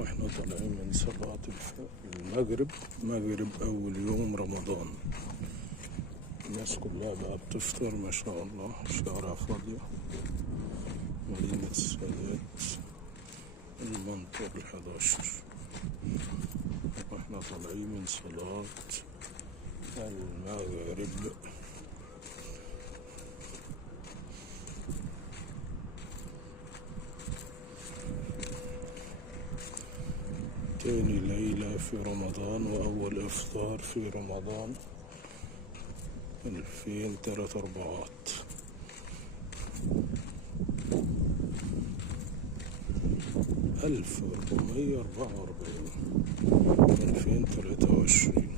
واحنا طالعين من صلاة المغرب، مغرب أول يوم رمضان. الناس كلها بقى بتفطر ما شاء الله، الشوارع فاضية. مدينة السادات، المنطقة ال11، واحنا طالعين من صلاة المغرب. تاني ليلة في رمضان وأول إفطار في رمضان 2003 1444 2023.